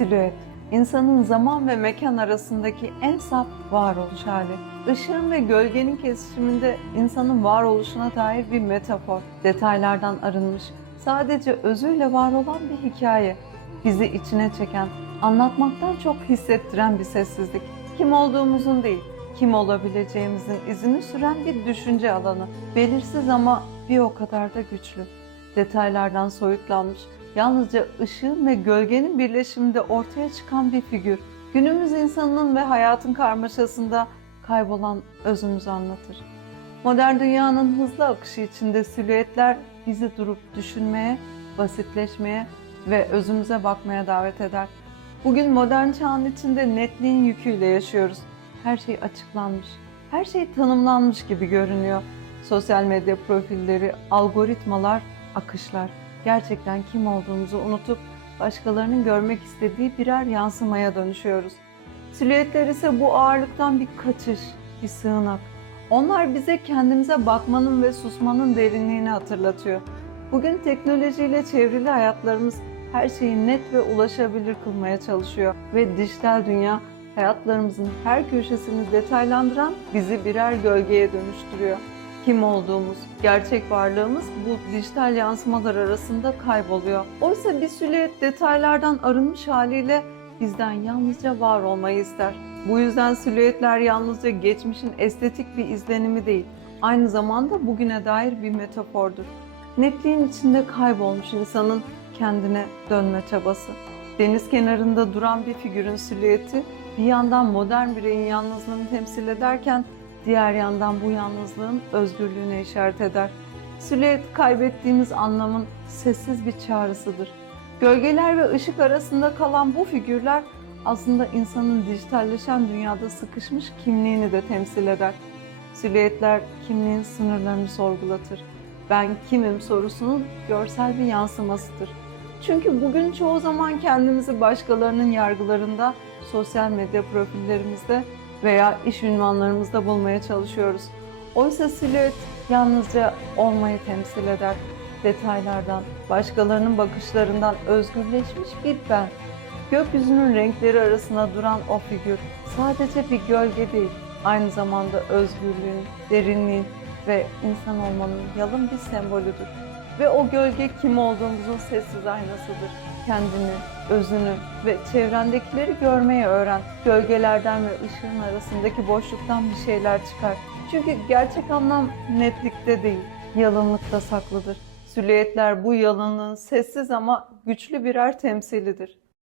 Silüet, insanın zaman ve mekan arasındaki en saf varoluş hali. Işığın ve gölgenin kesişiminde insanın varoluşuna dair bir metafor, detaylardan arınmış, sadece özüyle var olan bir hikaye. Bizi içine çeken, anlatmaktan çok hissettiren bir sessizlik. Kim olduğumuzun değil, kim olabileceğimizin izini süren bir düşünce alanı. Belirsiz ama bir o kadar da güçlü. Detaylardan soyutlanmış, yalnızca ışığın ve gölgenin birleşiminde ortaya çıkan bir figür. Günümüz insanının ve hayatın karmaşasında kaybolan özümüzü anlatır. Modern dünyanın hızlı akışı içinde silüetler bizi durup düşünmeye, basitleşmeye ve özümüze bakmaya davet eder. Bugün modern çağın içinde netliğin yüküyle yaşıyoruz. Her şey açıklanmış, her şey tanımlanmış gibi görünüyor. Sosyal medya profilleri, algoritmalar, akışlar. Gerçekten kim olduğumuzu unutup başkalarının görmek istediği birer yansımaya dönüşüyoruz. Silüetler ise bu ağırlıktan bir kaçış, bir sığınak. Onlar bize kendimize bakmanın ve susmanın derinliğini hatırlatıyor. Bugün teknolojiyle çevrili hayatlarımız her şeyi net ve ulaşabilir kılmaya çalışıyor ve dijital dünya hayatlarımızın her köşesini detaylandıran bizi birer gölgeye dönüştürüyor. Kim olduğumuz, gerçek varlığımız bu dijital yansımalar arasında kayboluyor. Oysa bir silüet detaylardan arınmış haliyle bizden yalnızca var olmayı ister. Bu yüzden silüetler yalnızca geçmişin estetik bir izlenimi değil, aynı zamanda bugüne dair bir metafordur. Netliğin içinde kaybolmuş insanın kendine dönme çabası. Deniz kenarında duran bir figürün silüeti bir yandan modern bireyin yalnızlığını temsil ederken diğer yandan bu yalnızlığın özgürlüğüne işaret eder. Silüet kaybettiğimiz anlamın sessiz bir çağrısıdır. Gölgeler ve ışık arasında kalan bu figürler aslında insanın dijitalleşen dünyada sıkışmış kimliğini de temsil eder. Silüetler kimliğin sınırlarını sorgulatır. Ben kimim sorusunun görsel bir yansımasıdır. Çünkü bugün çoğu zaman kendimizi başkalarının yargılarında, sosyal medya profillerimizde veya iş ünvanlarımızda bulmaya çalışıyoruz. Oysa silüet yalnızca olmayı temsil eder. Detaylardan, başkalarının bakışlarından özgürleşmiş bir ben. Gökyüzünün renkleri arasında duran o figür sadece bir gölge değil, aynı zamanda özgürlüğün, derinliğin ve insan olmanın yalın bir sembolüdür. Ve o gölge kim olduğumuzun sessiz aynasıdır. Kendini, özünü ve çevrendekileri görmeyi öğren. Gölgelerden ve ışığın arasındaki boşluktan bir şeyler çıkar. Çünkü gerçek anlam netlikte değil, yalınlıkta saklıdır. Silüetler bu yalınlığın sessiz ama güçlü birer temsilidir.